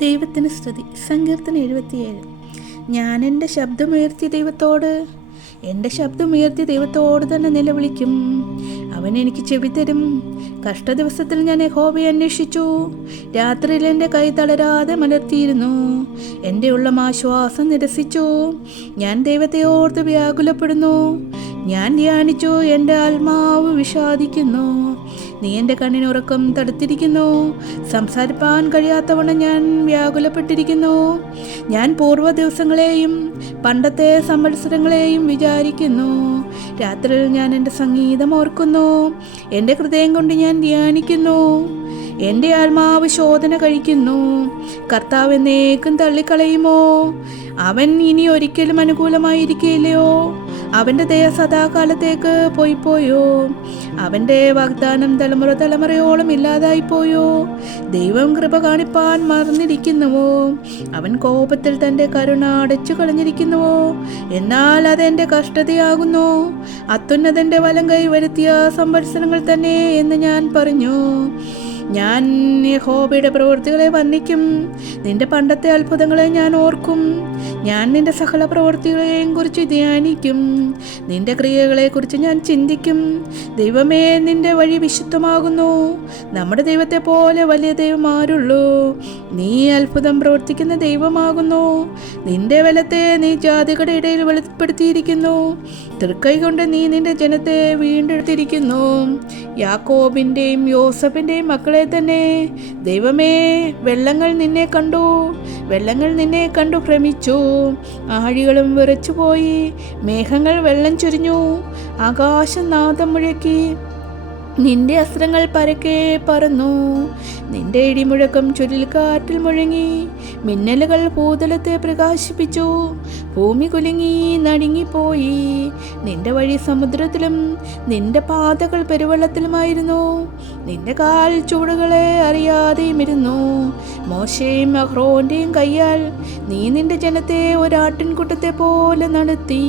ദൈവത്തിന് സ്തുതി. സങ്കീർത്തനം എഴുപത്തിയേഴ്. ഞാൻ എന്റെ ശബ്ദമുയർത്തി ദൈവത്തോട് എന്റെ ശബ്ദമുയർത്തി ദൈവത്തോട് തന്നെ നിലവിളിക്കും അവൻ എനിക്ക് ചെവി തരും. കഷ്ട ദിവസത്തിൽ ഞാൻ യഹോവയെ അന്വേഷിച്ചു. രാത്രിയിൽ എന്റെ കൈ തളരാതെ മലർത്തിയിരുന്നു. എന്റെ ഉള്ളം ആശ്വാസം നിരസിച്ചു. ഞാൻ ദൈവത്തെ ഓർത്ത് വ്യാകുലപ്പെടുന്നു. ഞാൻ ധ്യാനിച്ചു. എന്റെ ആത്മാവ് വിഷാദിക്കുന്നു. നീ എന്റെ കണ്ണിനുറക്കം തടുത്തിരിക്കുന്നു. സംസാരിപ്പാൻ കഴിയാത്തവണ്ണം ഞാൻ വ്യാകുലപ്പെട്ടിരിക്കുന്നു. ഞാൻ പൂർവ ദിവസങ്ങളെയും പണ്ടത്തെ സംവത്സരങ്ങളെയും വിചാരിക്കുന്നു. രാത്രിയിൽ ഞാൻ എന്റെ സംഗീതം ഓർക്കുന്നു. എന്റെ ഹൃദയം കൊണ്ട് ഞാൻ ധ്യാനിക്കുന്നു. എന്റെ ആത്മാവ് ശോധന കഴിക്കുന്നു. കർത്താവ് എന്നേക്കും തള്ളിക്കളയുമോ? അവൻ ഇനി ഒരിക്കലും അനുകൂലമായിരിക്കില്ലയോ അവന്റെ ദയ സദാകാലത്തേക്ക് പോയി പോയോ അവന്റെ വാഗ്ദാനം തലമുറ തലമുറയോളം ഇല്ലാതായിപ്പോയോ? ദൈവം കൃപ കാണിപ്പാൻ മറന്നിരിക്കുന്നുവോ? അവൻ കോപത്തിൽ തന്റെ കരുണ അടച്ചു കളഞ്ഞിരിക്കുന്നുവോ? എന്നാൽ അതെന്റെ കഷ്ടതയാകുന്നു. അത്യുന്നതന്റെ വലം കൈ വരുത്തിയ സംവത്സരങ്ങൾ തന്നെ എന്ന് ഞാൻ പറഞ്ഞു. ഞാൻ യഹോബയുടെ പ്രവൃത്തികളെ വർണിക്കും നിന്റെ പണ്ടത്തെ അത്ഭുതങ്ങളെ ഞാൻ ഓർക്കും. ഞാൻ നിന്റെ സകല പ്രവൃത്തികളെയും കുറിച്ച് ധ്യാനിക്കും. നിന്റെ ക്രിയകളെക്കുറിച്ച് ഞാൻ ചിന്തിക്കും. ദൈവമേ നിന്റെ വഴി വിശുദ്ധമാകുന്നു. നമ്മുടെ ദൈവത്തെ പോലെ വലിയ ദൈവം ആരുള്ളൂ നീ അത്ഭുതം പ്രവർത്തിക്കുന്ന ദൈവമാകുന്നു. നിന്റെ വലത്തെ നീ ജാതികളുടെ ഇടയിൽ വെളിപ്പെടുത്തിയിരിക്കുന്നു. തൃക്കൈ കൊണ്ട് നീ നിന്റെ ജനത്തെ വീണ്ടെടുത്തിരിക്കുന്നു. യാക്കോബിന്റെയും യോസഫിന്റെയും മക്കളെ തന്നെ. ദൈവമേ വെള്ളങ്ങൾ നിന്നെ കണ്ടു. വെള്ളങ്ങൾ നിന്നെ കണ്ടു ഭ്രമിച്ചു. ആഴികളും വിറച്ചുപോയി. മേഘങ്ങൾ വെള്ളം ചൊരിഞ്ഞു. ആകാശം നാദം മുഴക്കി. നിന്റെ അസ്ത്രങ്ങൾ പരക്കെ പറന്നു. നിന്റെ ഇടിമുഴക്കം ചുരുൽക്കാറ്റിൽ മുഴങ്ങി. മിന്നലുകൾ ഭൂതലത്തെ പ്രകാശിപ്പിച്ചു. ഭൂമി കുലുങ്ങി നടുങ്ങിപ്പോയി. നിന്റെ വഴി സമുദ്രത്തിലും നിന്റെ പാതകൾ പെരുവെള്ളത്തിലുമായിരുന്നു. നിന്റെ കാൽ ചൂടുകളെ അറിയാതെയും ഇരുന്നു മോശയും അഹ്റോന്റെയും കയ്യാൽ നീ നിന്റെ ജനത്തെ ഒരാട്ടിൻകൂട്ടത്തെ പോലെ നടത്തി.